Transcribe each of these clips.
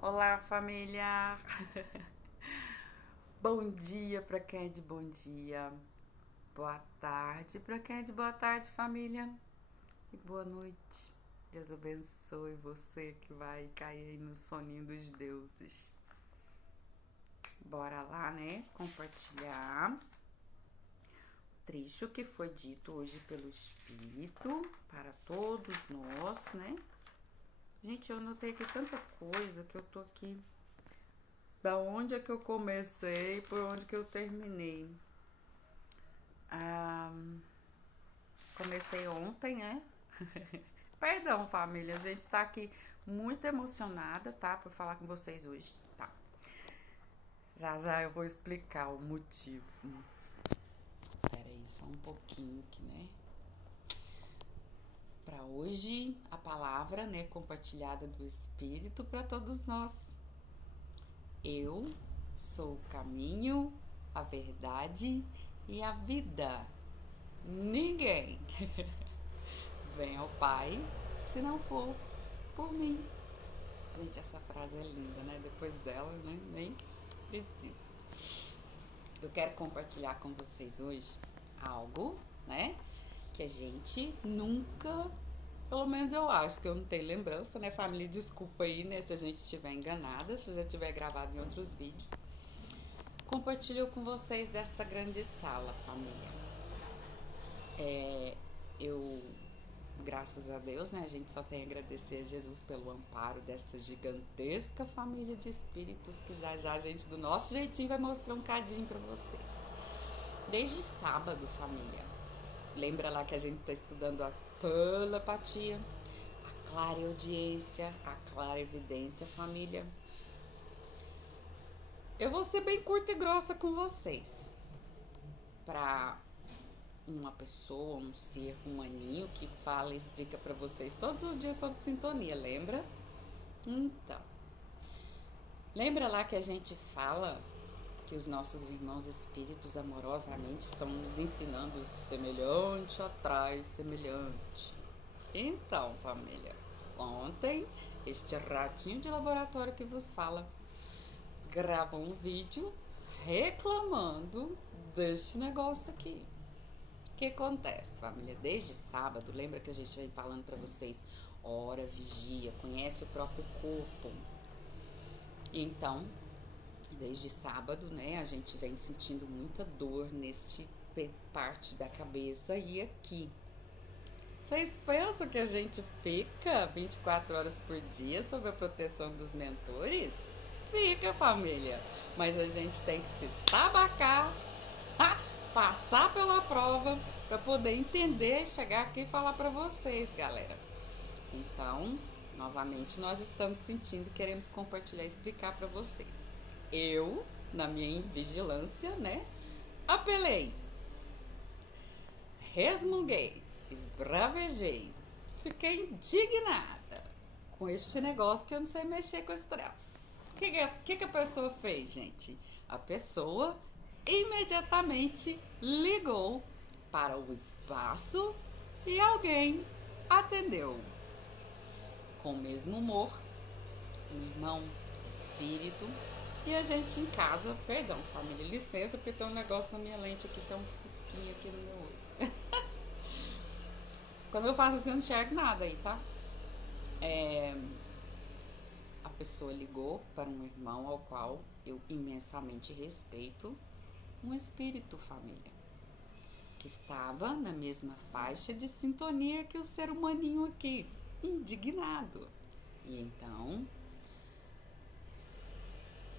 Olá, família! Bom dia para quem é de bom dia. Boa tarde para quem é de boa tarde, família. E boa noite. Deus abençoe você que vai cair aí no soninho dos deuses. Bora lá, né? Compartilhar o trecho que foi dito hoje pelo Espírito para todos nós, né? Gente, eu notei aqui tanta coisa que eu tô aqui. Da onde é que eu comecei, por onde que eu terminei? Ah, comecei ontem, né? Perdão, família, a gente tá aqui muito emocionada, tá? Por falar com vocês hoje, tá? Já já eu vou explicar o motivo. Pera aí, só um pouquinho aqui, né? Para hoje, a palavra, né, compartilhada do Espírito para todos nós. Eu sou o caminho, a verdade e a vida. Ninguém vem ao Pai se não for por mim. Gente, essa frase é linda, né? Depois dela, né? Nem precisa. Eu quero compartilhar com vocês hoje algo, né? Que a gente nunca, pelo menos eu acho que eu não tenho lembrança, né, família? Desculpa aí, né, se a gente estiver enganada, se já tiver gravado em outros vídeos. Compartilho com vocês desta grande sala, família. Eu Graças a Deus, né? A gente só tem a agradecer a Jesus pelo amparo dessa gigantesca família de espíritos que já já a gente, do nosso jeitinho, vai mostrar um cadinho para vocês. Desde sábado, família. Lembra lá que a gente tá estudando a telepatia, a clareaudiência, a clarividência, família. Eu vou ser bem curta e grossa com vocês. Pra uma pessoa, um ser humaninho que fala e explica para vocês todos os dias sobre sintonia, lembra? Então, lembra lá que a gente fala que os nossos irmãos espíritos amorosamente estão nos ensinando semelhante atrai semelhante. Então, família, ontem este ratinho de laboratório que vos fala gravou um vídeo reclamando deste negócio aqui. O que acontece, família? Desde sábado, lembra que a gente vem falando para vocês, ora, vigia, conhece o próprio corpo. Então, desde sábado, né, a gente vem sentindo muita dor neste parte da cabeça e aqui. Vocês pensam que a gente fica 24 horas por dia sob a proteção dos mentores? Fica, família. Mas a gente tem que se estabacar, passar pela prova para poder entender e chegar aqui e falar para vocês, galera. Então, novamente, nós estamos sentindo, queremos compartilhar e explicar para vocês. Eu, na minha vigilância, né, apelei, resmunguei, esbravejei, fiquei indignada com este negócio que eu não sei mexer com esse traço. O que a pessoa fez, gente? A pessoa imediatamente ligou para o espaço e alguém atendeu. Com o mesmo humor, um irmão espírito, e a gente em casa, perdão, família, licença, porque tem um negócio na minha lente aqui, tem um cisquinho aqui no meu olho. Quando eu faço assim, eu não enxergo nada aí, tá? A pessoa ligou para um irmão ao qual eu imensamente respeito, um espírito, família, que estava na mesma faixa de sintonia que o ser humaninho aqui, indignado. E então,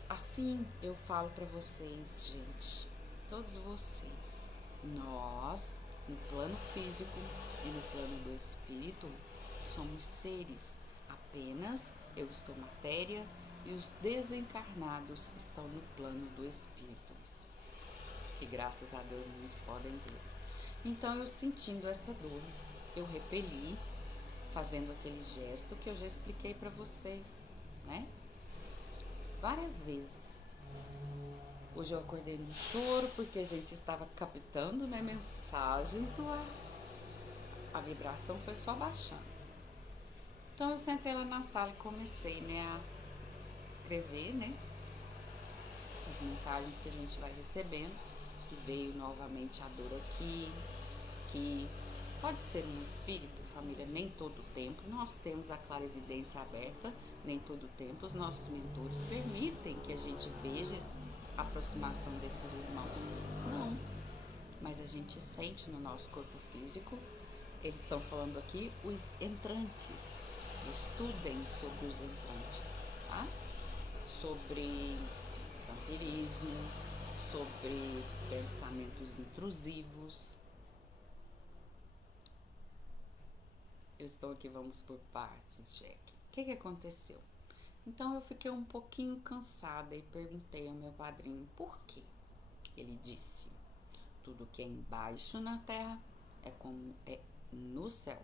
assim eu falo para vocês, gente, todos vocês, nós, no plano físico e no plano do espírito, somos seres. Apenas eu estou matéria e os desencarnados estão no plano do espírito, que graças a Deus muitos podem ver. Então, eu sentindo essa dor, eu repeli, fazendo aquele gesto que eu já expliquei para vocês, né? Várias vezes. Hoje eu acordei num choro porque a gente estava captando, né, mensagens do ar. A vibração foi só baixando. Então eu sentei lá na sala e comecei, né, a escrever, né? As mensagens que a gente vai recebendo. E veio novamente a dor que pode ser um espírito, família, nem todo o tempo. Nós temos a clarividência aberta, nem todo o tempo. Os nossos mentores permitem que a gente veja a aproximação desses irmãos. Não, mas a gente sente no nosso corpo físico. Eles estão falando aqui os entrantes. Estudem sobre os entrantes, tá? Sobre vampirismo, sobre pensamentos intrusivos. Eles estão aqui, vamos por partes, Jack. O que aconteceu? Então eu fiquei um pouquinho cansada e perguntei ao meu padrinho por quê. Ele disse: tudo que é embaixo na terra é como é no céu.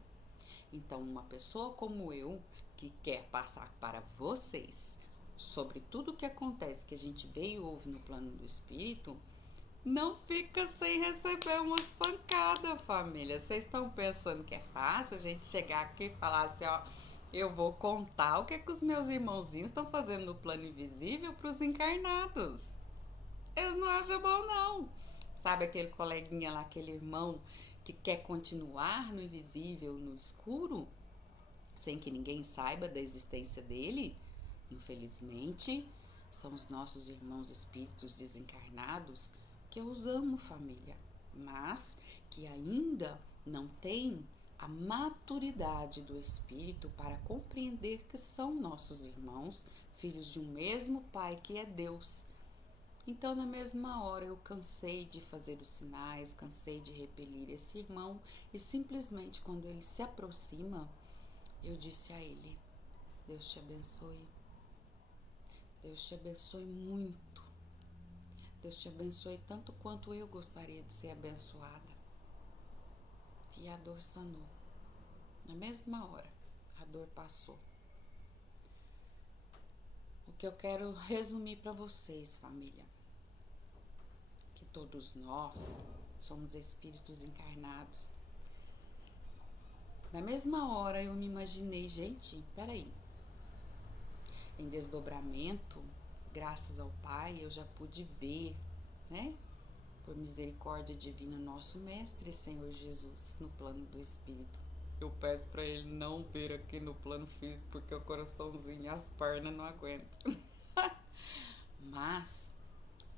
Então uma pessoa como eu, que quer passar para vocês sobre tudo o que acontece, que a gente vê e ouve no plano do espírito, não fica sem receber umas pancadas, família. Vocês estão pensando que é fácil a gente chegar aqui e falar assim, ó, eu vou contar o que os meus irmãozinhos estão fazendo no plano invisível para os encarnados. Eles não acham bom, não. Sabe aquele coleguinha lá, aquele irmão que quer continuar no invisível, no escuro, sem que ninguém saiba da existência dele? Infelizmente, são os nossos irmãos espíritos desencarnados que eu os amo, família, mas que ainda não têm a maturidade do espírito para compreender que são nossos irmãos, filhos de um mesmo Pai que é Deus. Então, na mesma hora, eu cansei de fazer os sinais, cansei de repelir esse irmão e simplesmente quando ele se aproxima, eu disse a ele: Deus te abençoe. Deus te abençoe muito. Deus te abençoe tanto quanto eu gostaria de ser abençoada. E a dor sanou. Na mesma hora, a dor passou. O que eu quero resumir para vocês, família, que todos nós somos espíritos encarnados. Na mesma hora eu me imaginei, gente, peraí, em desdobramento, graças ao Pai, eu já pude ver, né? Por misericórdia divina, nosso Mestre Senhor Jesus, no plano do Espírito. Eu peço para ele não ver aqui no plano físico, porque o coraçãozinho e as pernas não aguentam. Mas,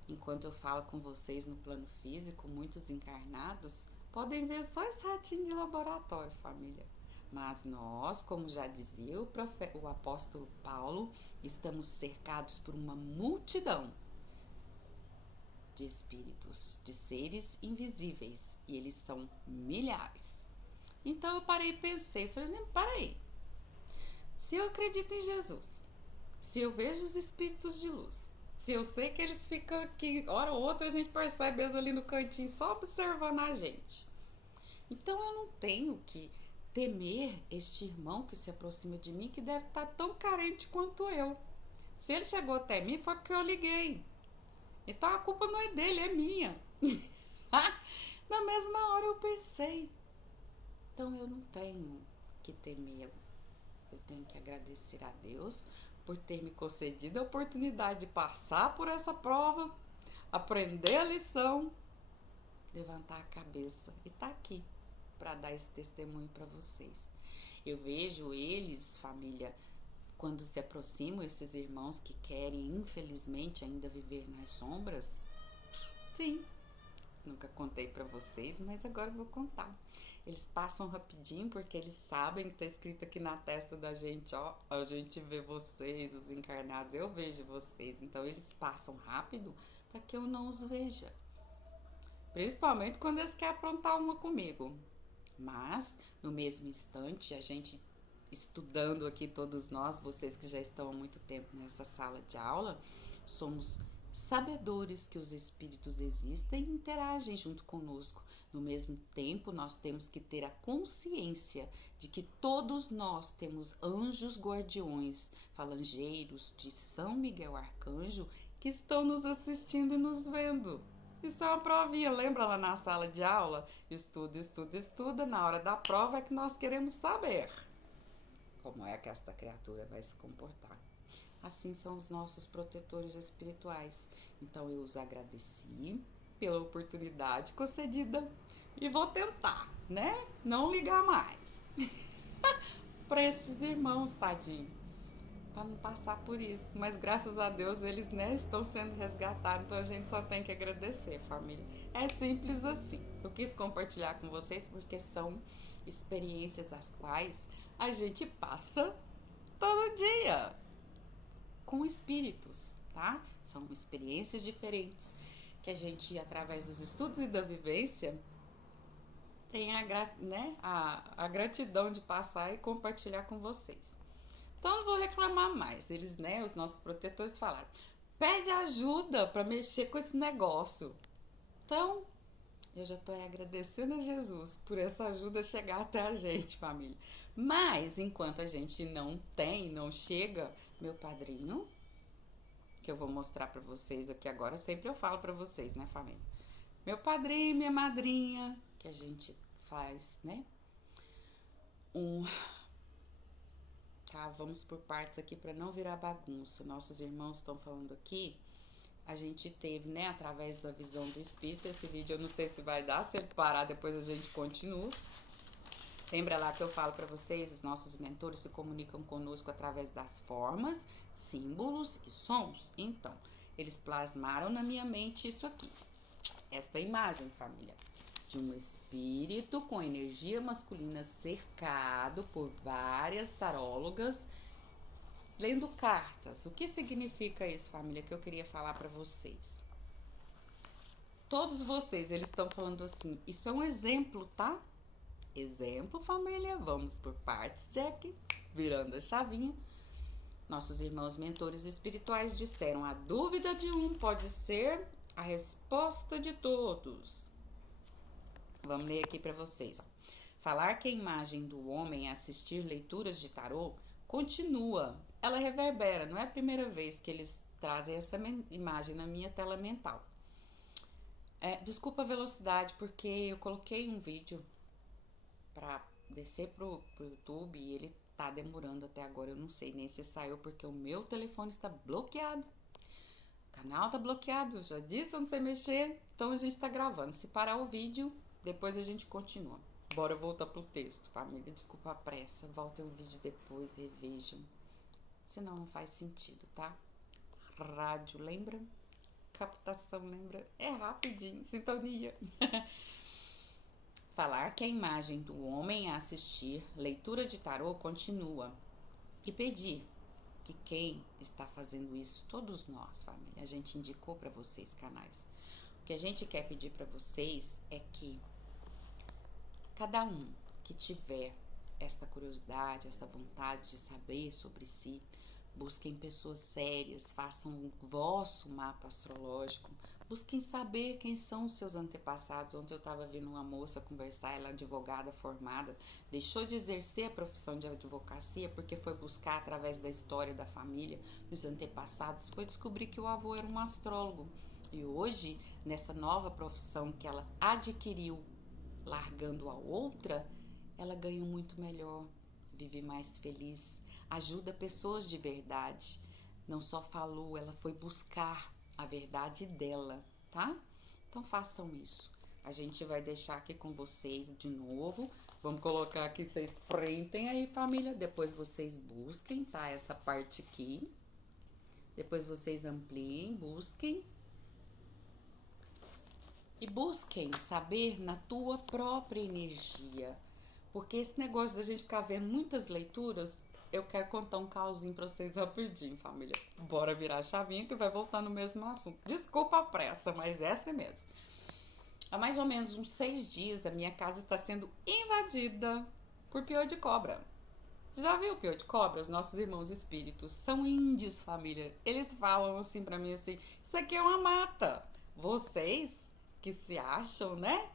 enquanto eu falo com vocês no plano físico, muitos encarnados podem ver só esse ratinho de laboratório, família. Mas nós, como já dizia o apóstolo Paulo, estamos cercados por uma multidão de espíritos, de seres invisíveis, e eles são milhares. Então eu parei e pensei, falei, peraí, se eu acredito em Jesus, se eu vejo os espíritos de luz, se eu sei que eles ficam aqui, hora ou outra a gente percebe eles ali no cantinho só observando a gente, então eu não tenho que temer este irmão que se aproxima de mim, que deve estar tão carente quanto eu. Se ele chegou até mim foi porque eu liguei. Então a culpa não é dele, é minha. Na mesma hora eu pensei, então eu não tenho que temê-lo. Eu tenho que agradecer a Deus por ter me concedido a oportunidade de passar por essa prova, aprender a lição, levantar a cabeça e estar aqui para dar esse testemunho para vocês. Eu vejo eles, família, quando se aproximam, esses irmãos que querem, infelizmente, ainda viver nas sombras. Sim, nunca contei para vocês, mas agora eu vou contar. Eles passam rapidinho porque eles sabem que tá escrito aqui na testa da gente, ó, a gente vê vocês, os encarnados, eu vejo vocês. Então eles passam rápido para que eu não os veja. Principalmente quando eles querem aprontar uma comigo. Mas, no mesmo instante, a gente estudando aqui, todos nós, vocês que já estão há muito tempo nessa sala de aula, somos sabedores que os espíritos existem e interagem junto conosco. No mesmo tempo, nós temos que ter a consciência de que todos nós temos anjos guardiões, falangeiros de São Miguel Arcanjo, que estão nos assistindo e nos vendo. Isso é uma provinha, lembra lá na sala de aula? Estuda, estuda, estuda, na hora da prova é que nós queremos saber como é que esta criatura vai se comportar. assim são os nossos protetores espirituais. Então eu os agradeci pela oportunidade concedida e vou tentar, né? Não ligar mais para esses irmãos, tadinho, para não passar por isso. Mas graças a Deus eles, né, estão sendo resgatados, então a gente só tem que agradecer, família. É simples assim. Eu quis compartilhar com vocês porque são experiências as quais a gente passa todo dia com espíritos, tá? São experiências diferentes que a gente, através dos estudos e da vivência, tem a gratidão de passar e compartilhar com vocês. Então não vou reclamar mais. Eles, né, os nossos protetores falaram: pede ajuda para mexer com esse negócio. Então, eu já estou agradecendo a Jesus por essa ajuda chegar até a gente, família. Mas enquanto a gente não tem, não chega, meu padrinho, que eu vou mostrar para vocês aqui agora, sempre eu falo para vocês, né, família? Meu padrinho, minha madrinha, que a gente faz, né? Tá, vamos por partes aqui para não virar bagunça. Nossos irmãos estão falando aqui. A gente teve, né, através da visão do espírito, esse vídeo eu não sei se vai dar, se ele parar depois a gente continua. Lembra lá que eu falo para vocês, os nossos mentores se comunicam conosco através das formas, símbolos e sons. Então, eles plasmaram na minha mente isso aqui. Esta imagem, família, de um espírito com energia masculina cercado por várias tarólogas lendo cartas. O que significa isso, família, que eu queria falar para vocês? Todos vocês, eles estão falando assim, isso é um exemplo, tá? Exemplo, família, vamos por partes, Jack, virando a chavinha. Nossos irmãos mentores espirituais disseram: a dúvida de um pode ser a resposta de todos. Vamos ler aqui para vocês. Ó. Falar que a imagem do homem é assistir leituras de tarô continua. Ela reverbera. Não é a primeira vez que eles trazem essa imagem na minha tela mental. Desculpa a velocidade, porque eu coloquei um vídeo para descer pro YouTube e ele tá demorando até agora. Eu não sei nem se saiu porque o meu telefone está bloqueado. O canal tá bloqueado, eu já disse, eu não sei mexer. Então a gente tá gravando. Se parar o vídeo, depois a gente continua. Bora voltar pro texto, família. Desculpa a pressa. Voltem o vídeo depois, revejam. Senão não faz sentido, tá? Rádio, lembra? Captação, lembra? É rapidinho, sintonia. Falar que a imagem do homem a assistir leitura de tarô continua. E pedir que quem está fazendo isso, todos nós, família, a gente indicou para vocês canais. O que a gente quer pedir para vocês é que cada um que tiver esta curiosidade, esta vontade de saber sobre si, busquem pessoas sérias, façam o vosso mapa astrológico, busquem saber quem são os seus antepassados. Ontem eu estava vendo uma moça conversar, ela é advogada formada, deixou de exercer a profissão de advocacia porque foi buscar através da história da família, dos antepassados, foi descobrir que o avô era um astrólogo. E hoje, nessa nova profissão que ela adquiriu, largando a outra, ela ganha muito melhor, vive mais feliz, ajuda pessoas de verdade. Não só falou, ela foi buscar a verdade dela, tá? Então façam isso. A gente vai deixar aqui com vocês de novo. Vamos colocar aqui, vocês printem aí, família. Depois vocês busquem, tá? Essa parte aqui. Depois vocês ampliem, busquem. E busquem saber na tua própria energia. Porque esse negócio da gente ficar vendo muitas leituras, eu quero contar um causinho pra vocês rapidinho, família. Bora virar a chavinha que vai voltar no mesmo assunto. Desculpa a pressa, mas essa é mesmo. Há mais ou menos uns 6 dias, a minha casa está sendo invadida por pior de cobra. Já viu o pior de cobra? Os nossos irmãos espíritos são índios, família. Eles falam assim pra mim assim, isso aqui é uma mata. Vocês que se acham, né?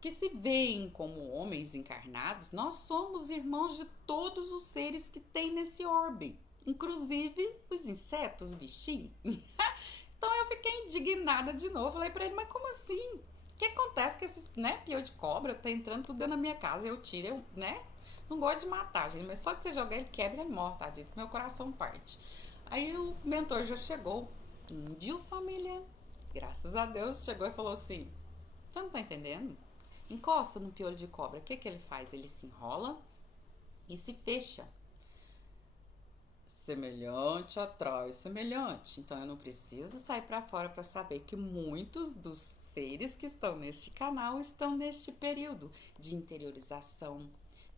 Que se veem como homens encarnados, nós somos irmãos de todos os seres que tem nesse orbe, inclusive os insetos, os bichinhos. Então eu fiquei indignada de novo, falei pra ele, mas como assim? O que acontece que esses, né, pior de cobra tá entrando tudo dentro da minha casa, eu tiro, né? Não gosto de matar, gente, mas só de você jogar ele quebra, ele morre, tá? Diz, meu coração parte. Aí o mentor já chegou, índio, família, graças a Deus, chegou e falou assim: você não tá entendendo? Encosta no piolho de cobra. O que que ele faz? Ele se enrola e se fecha. Semelhante atrai semelhante. Então eu não preciso sair para fora para saber que muitos dos seres que estão neste canal estão neste período de interiorização,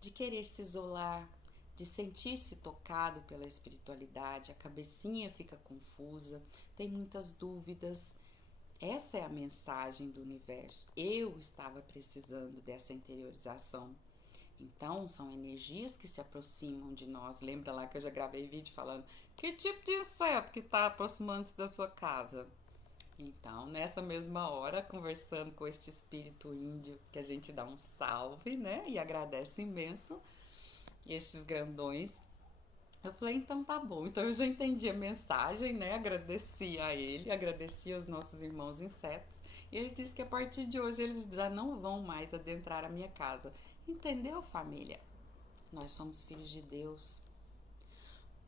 de querer se isolar, de sentir-se tocado pela espiritualidade. A cabecinha fica confusa, tem muitas dúvidas. Essa é a mensagem do universo. Eu estava precisando dessa interiorização. Então, são energias que se aproximam de nós. Lembra lá que eu já gravei vídeo falando que tipo de inseto que está aproximando-se da sua casa? Então, nessa mesma hora, conversando com este espírito índio, que a gente dá um salve, né? E agradece imenso, estes grandões. Eu falei, então tá bom. Então eu já entendi a mensagem, né? Agradeci a ele, agradeci aos nossos irmãos insetos. E ele disse que a partir de hoje eles já não vão mais adentrar a minha casa. Entendeu, família? Nós somos filhos de Deus.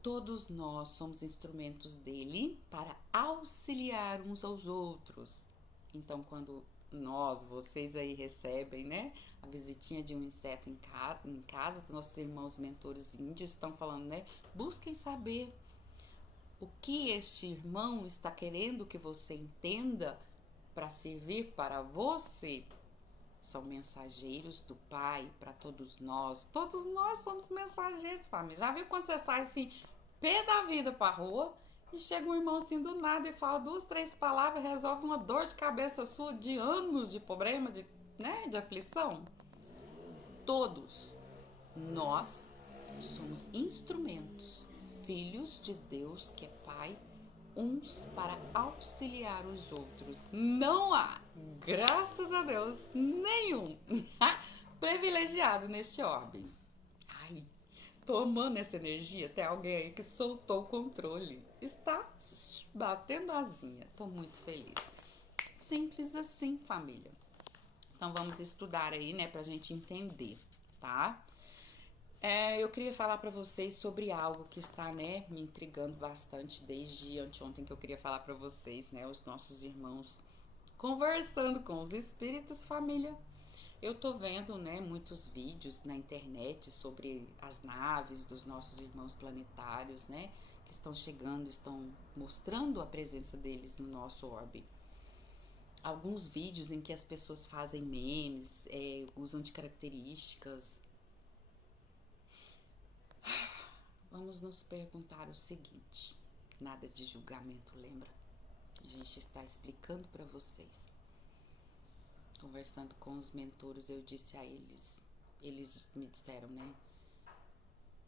Todos nós somos instrumentos dele para auxiliar uns aos outros. Então, quando vocês aí recebem, né, a visitinha de um inseto em casa, nossos irmãos mentores índios estão falando, né, busquem saber o que este irmão está querendo que você entenda para servir para você. São mensageiros do Pai para todos nós. Todos nós somos mensageiros, família. Já viu quando você sai assim, pé da vida pra rua e chega um irmão assim do nada e fala 2, 3 palavras, resolve uma dor de cabeça sua de anos de problema, de aflição? Todos nós somos instrumentos, filhos de Deus, que é Pai, uns para auxiliar os outros. Não há, graças a Deus, nenhum privilegiado neste orbe. Ai, tô amando essa energia. Tem alguém aí que soltou o controle. Está batendo asinha. Tô muito feliz. Simples assim, família. Então vamos estudar aí, né, pra gente entender, tá? Eu queria falar para vocês sobre algo que está, né, me intrigando bastante desde anteontem, que eu queria falar para vocês, né, os nossos irmãos conversando com os espíritos, família. Eu tô vendo, né, muitos vídeos na internet sobre as naves dos nossos irmãos planetários, né, que estão chegando, estão mostrando a presença deles no nosso orbe. Alguns vídeos em que as pessoas fazem memes, usam de características. Vamos nos perguntar o seguinte, nada de julgamento, lembra? A gente está explicando para vocês. Conversando com os mentores, eu disse a eles me disseram, né?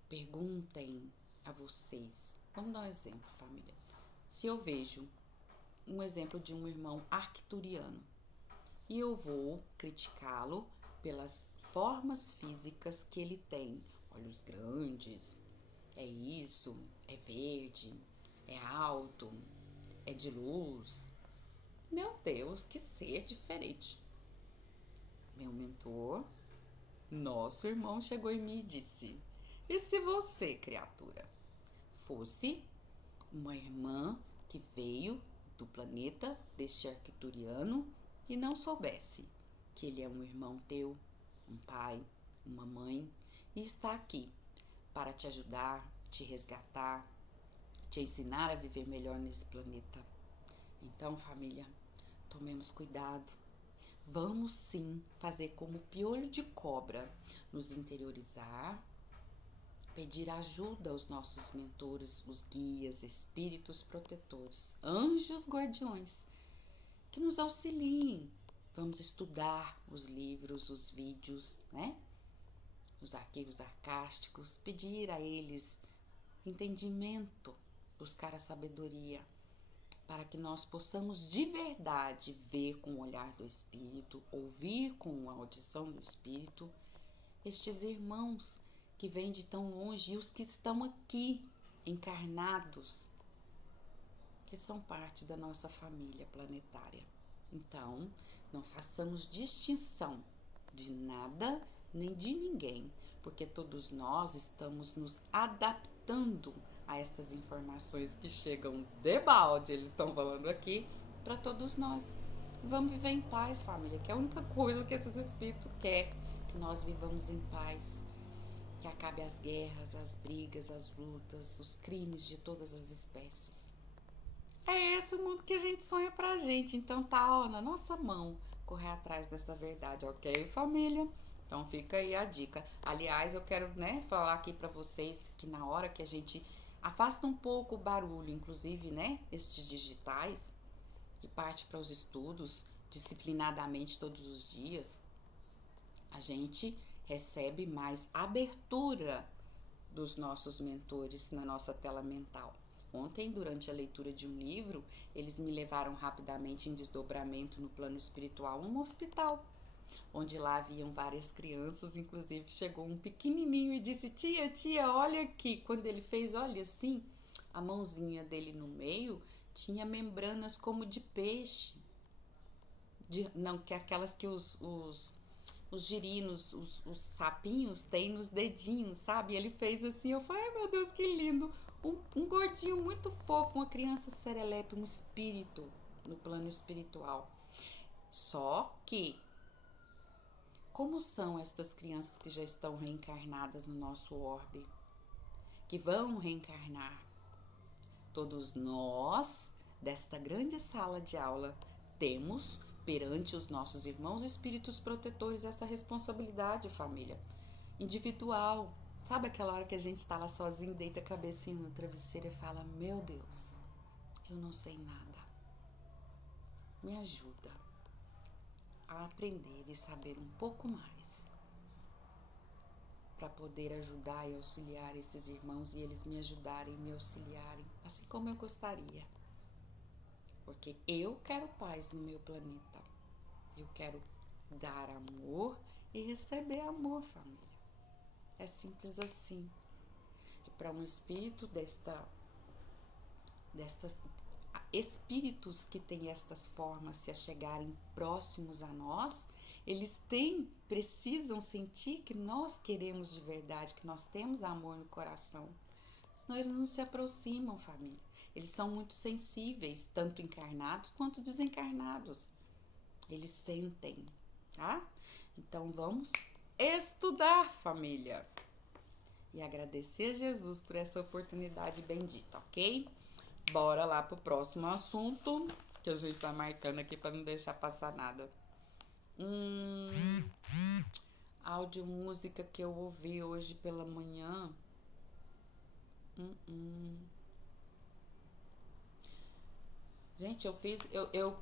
Perguntem a vocês. Vamos dar um exemplo, família. Se eu vejo um exemplo de um irmão arcturiano e eu vou criticá-lo pelas formas físicas que ele tem, olhos grandes, é isso, é verde, é alto, é de luz. Meu Deus, que ser diferente. Meu mentor, nosso irmão, chegou em mim e disse: e se você, criatura, fosse uma irmã que veio do planeta deste arcturiano e não soubesse que ele é um irmão teu, um pai, uma mãe, e está aqui para te ajudar, te resgatar, te ensinar a viver melhor nesse planeta. Então, família, tomemos cuidado. Vamos sim fazer como piolho de cobra, nos interiorizar, pedir ajuda aos nossos mentores, os guias, espíritos protetores, anjos guardiões, que nos auxiliem. Vamos estudar os livros, os vídeos, né? Os arquivos arcásticos, pedir a eles entendimento, buscar a sabedoria, para que nós possamos de verdade ver com o olhar do Espírito, ouvir com a audição do Espírito, estes irmãos que vêm de tão longe e os que estão aqui, encarnados, que são parte da nossa família planetária. Então, não façamos distinção de nada nem de ninguém. porque todos nós estamos nos adaptando a estas informações que chegam de balde, eles estão falando aqui, para todos nós. Vamos viver em paz, família, que é a única coisa que esses espíritos querem, que nós vivamos em paz, que acabe as guerras, as brigas, as lutas, os crimes de todas as espécies. É esse o mundo que a gente sonha pra gente, então tá, ó, na nossa mão, correr atrás dessa verdade, ok, família? Então fica aí a dica. Aliás, eu quero, né, falar aqui pra vocês que na hora que a gente afasta um pouco o barulho, inclusive, né, estes digitais, e parte para os estudos disciplinadamente todos os dias, a gente recebe mais abertura dos nossos mentores na nossa tela mental. Ontem, durante a leitura de um livro, eles me levaram rapidamente em desdobramento no plano espiritual, um hospital, onde lá haviam várias crianças, inclusive chegou um pequenininho e disse: tia, olha aqui. Quando ele fez, olha assim, a mãozinha dele no meio tinha membranas como de peixe, não, que é aquelas que os girinos, os sapinhos têm nos dedinhos, sabe? E ele fez assim, eu falei, ai meu Deus, que lindo, um gordinho muito fofo, uma criança serelepe, um espírito no plano espiritual. Só que, como são estas crianças que já estão reencarnadas no nosso orbe, que vão reencarnar? Todos nós, desta grande sala de aula, temos perante os nossos irmãos espíritos protetores essa responsabilidade, família, individual. Sabe aquela hora que a gente está lá sozinho, deita a cabecinha no travesseiro e fala: meu Deus, eu não sei nada, me ajuda a aprender e saber um pouco mais, para poder ajudar e auxiliar esses irmãos e eles me ajudarem, me auxiliarem, assim como eu gostaria. Porque eu quero paz no meu planeta. Eu quero dar amor e receber amor, família. É simples assim. E para um espírito destas espíritos que têm estas formas se achegarem próximos a nós, eles precisam sentir que nós queremos de verdade, que nós temos amor no coração. Senão eles não se aproximam, família. Eles são muito sensíveis, tanto encarnados quanto desencarnados. Eles sentem, tá? Então vamos estudar, família. E agradecer a Jesus por essa oportunidade bendita, ok? Bora lá pro próximo assunto, que a gente tá marcando aqui para não deixar passar nada. Áudio, música que eu ouvi hoje pela manhã. Gente,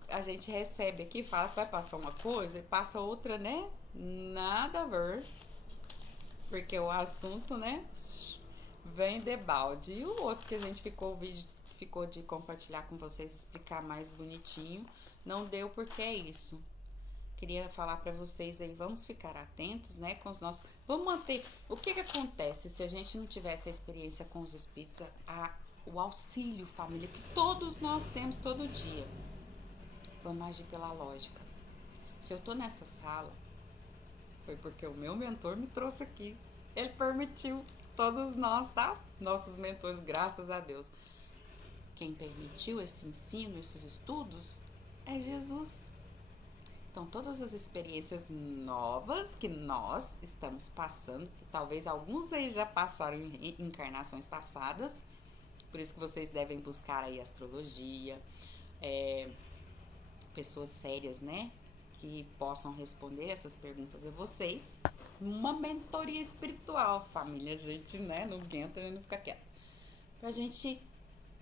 a gente recebe aqui, fala que vai passar uma coisa e passa outra, né? Nada a ver. Porque o assunto, né? Vem de balde. E o outro que a gente ficou de compartilhar com vocês, explicar mais bonitinho, não deu porque é isso. Queria falar para vocês aí, vamos ficar atentos, né, com os nossos... Vamos manter... O que acontece se a gente não tivesse a experiência com os espíritos, o auxílio, família, que todos nós temos todo dia? Vamos agir pela lógica. Se eu tô nessa sala, foi porque o meu mentor me trouxe aqui. Ele permitiu, todos nós, tá? Nossos mentores, graças a Deus. Quem permitiu esse ensino, esses estudos, é Jesus. Então, todas as experiências novas que nós estamos passando, que talvez alguns aí já passaram em encarnações passadas, por isso que vocês devem buscar aí astrologia, pessoas sérias, né, que possam responder essas perguntas a vocês. Uma mentoria espiritual, família, a gente, né, não aguenta e não fica quieto. Pra gente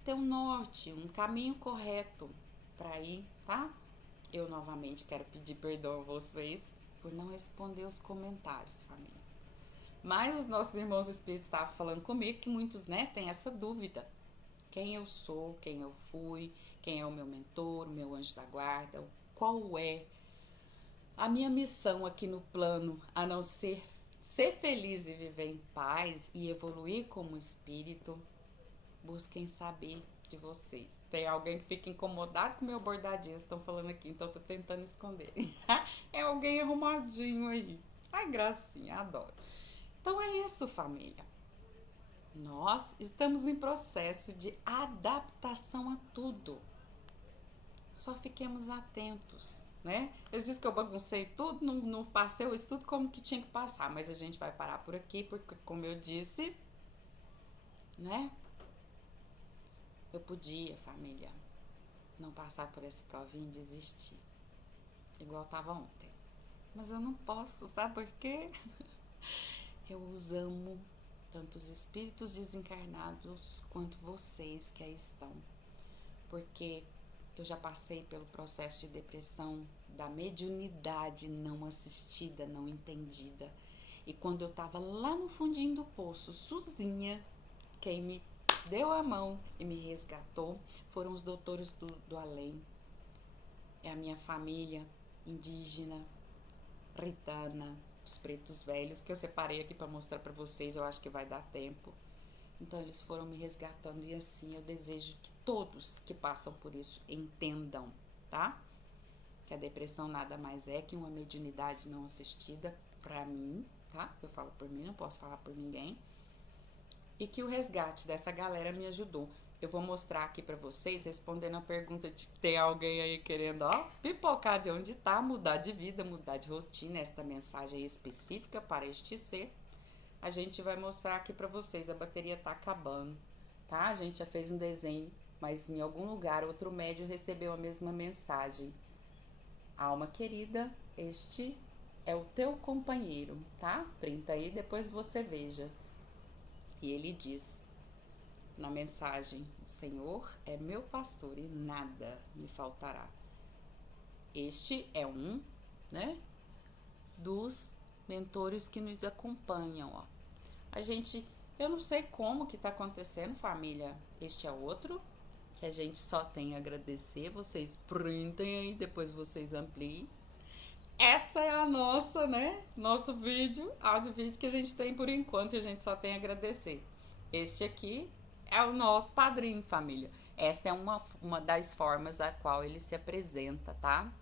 ter um norte, um caminho correto pra ir, tá? Eu novamente quero pedir perdão a vocês por não responder os comentários, família. Mas os nossos irmãos espíritos estavam falando comigo que muitos, né, têm essa dúvida. Quem eu sou, quem eu fui, quem é o meu mentor, o meu anjo da guarda, qual é a minha missão aqui no plano, a não ser feliz e viver em paz e evoluir como espírito. Busquem saber de vocês. Tem alguém que fica incomodado com o meu bordadinho, estão falando aqui, então eu tô tentando esconder. É alguém arrumadinho aí. Ai, gracinha, adoro. Então é isso, família. Nós estamos em processo de adaptação a tudo. Só fiquemos atentos, né? Eu disse que eu baguncei tudo, não passei o estudo como que tinha que passar, mas a gente vai parar por aqui, porque como eu disse, né? Eu podia, família, não passar por essa provinha e desistir, igual estava ontem. Mas eu não posso, sabe por quê? Eu os amo, tanto os espíritos desencarnados quanto vocês que aí estão, porque eu já passei pelo processo de depressão da mediunidade não assistida, não entendida. E quando eu estava lá no fundinho do poço, sozinha, quem me deu a mão e me resgatou foram os doutores do além. É a minha família indígena, ritana, os pretos velhos, que eu separei aqui para mostrar para vocês, eu acho que vai dar tempo. Então eles foram me resgatando e assim eu desejo que todos que passam por isso entendam, tá? Que a depressão nada mais é que uma mediunidade não assistida pra mim, tá? Eu falo por mim, não posso falar por ninguém. E que o resgate dessa galera me ajudou. Eu vou mostrar aqui pra vocês, respondendo a pergunta de tem alguém aí querendo, ó, pipocar de onde tá, mudar de vida, mudar de rotina, esta mensagem aí específica para este ser. A gente vai mostrar aqui pra vocês, a bateria tá acabando, tá? A gente já fez um desenho, mas em algum lugar outro médium recebeu a mesma mensagem. Alma querida, este é o teu companheiro, tá? Printa aí, depois você veja. E ele diz na mensagem, o Senhor é meu pastor e nada me faltará. Este é um, né, dos mentores que nos acompanham, ó. Eu não sei como que tá acontecendo, família. Este é outro, que a gente só tem a agradecer. Vocês printem aí, depois vocês ampliem. Essa é a nossa, né? Nosso vídeo, áudio vídeo que a gente tem por enquanto e a gente só tem a agradecer. Este aqui é o nosso padrinho, família. Essa é uma das formas a qual ele se apresenta, tá?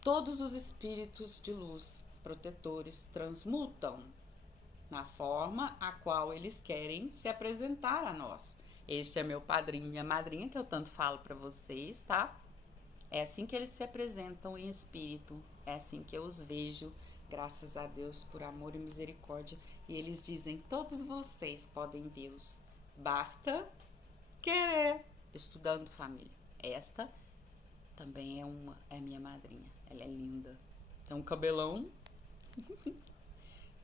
Todos os espíritos de luz protetores transmutam na forma a qual eles querem se apresentar a nós. Este é meu padrinho e minha madrinha, que eu tanto falo para vocês, tá? É assim que eles se apresentam em espírito, é assim que eu os vejo, graças a Deus por amor e misericórdia. E eles dizem, todos vocês podem vê-los, basta querer. Estudando família. Esta também é minha madrinha, ela é linda. Tem um cabelão.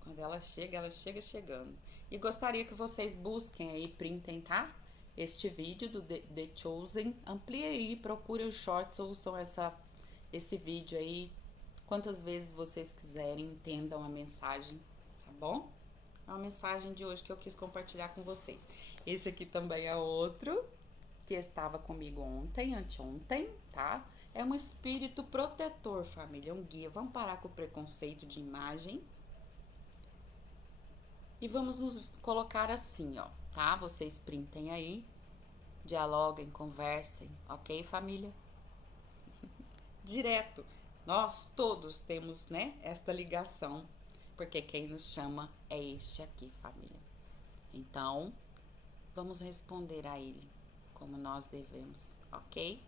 Quando ela chega chegando. E gostaria que vocês busquem aí, printem, tá? Este vídeo do The Chosen. Amplie aí, procure os shorts, ouçam esse vídeo aí. Quantas vezes vocês quiserem, entendam a mensagem, tá bom? É uma mensagem de hoje que eu quis compartilhar com vocês. Esse aqui também é outro, que estava comigo ontem, anteontem, tá? É um espírito protetor, família, um guia. Vamos parar com o preconceito de imagem. E vamos nos colocar assim, ó, tá? Vocês printem aí, dialoguem, conversem, ok, família? Direto. Nós todos temos, né, esta ligação, porque quem nos chama é este aqui, família. Então, vamos responder a ele como nós devemos, ok?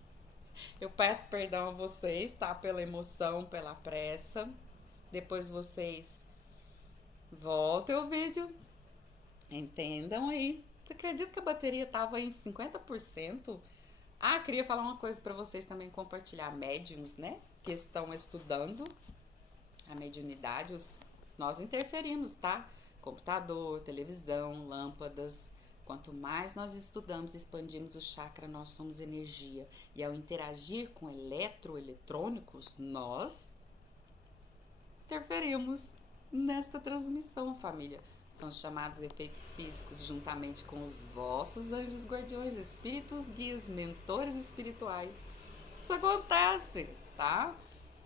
Eu peço perdão a vocês, tá? Pela emoção, pela pressa. Depois vocês voltem o vídeo, entendam aí. Você acredita que a bateria tava em 50%? Ah, queria falar uma coisa para vocês também, compartilhar. Médiums, né, que estão estudando a mediunidade, nós interferimos, tá? Computador, televisão, lâmpadas. Quanto mais nós estudamos, expandimos o chakra, nós somos energia. E ao interagir com eletrônicos, nós interferimos nesta transmissão, família. São chamados efeitos físicos, juntamente com os vossos anjos guardiões, espíritos guias, mentores espirituais. Isso acontece, tá?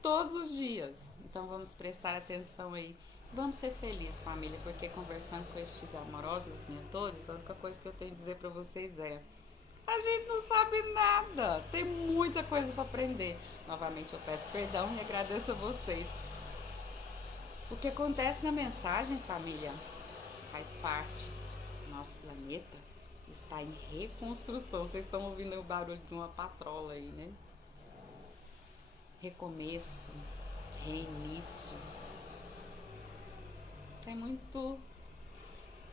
Todos os dias. Então vamos prestar atenção aí. Vamos ser felizes, família, porque conversando com estes amorosos mentores, a única coisa que eu tenho a dizer para vocês é: a gente não sabe nada, tem muita coisa para aprender. Novamente eu peço perdão e agradeço a vocês. O que acontece na mensagem, família, faz parte. Nosso planeta está em reconstrução. Vocês estão ouvindo o barulho de uma patrola aí, né? Recomeço, reinício. Tem muito,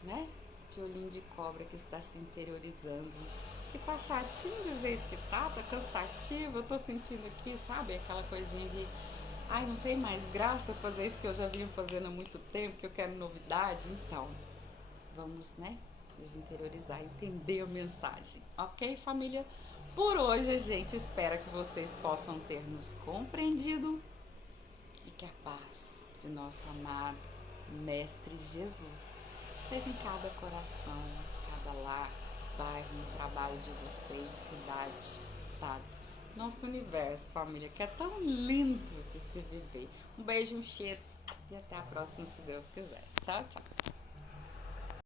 né? Piolinho de cobra que está se interiorizando. Que tá chatinho do jeito que tá cansativo. Eu tô sentindo aqui, sabe? Aquela coisinha de ai, não tem mais graça fazer isso que eu já vinha fazendo há muito tempo, que eu quero novidade. Então, vamos, né? Desinteriorizar, entender a mensagem. Ok, família? Por hoje, a gente espera que vocês possam ter nos compreendido e que a paz de nosso amado Mestre Jesus seja em cada coração, cada lar, bairro, no trabalho de vocês, cidade, estado, nosso universo, família, que é tão lindo de se viver. Um beijo, um cheiro e até a próxima, se Deus quiser. Tchau, tchau.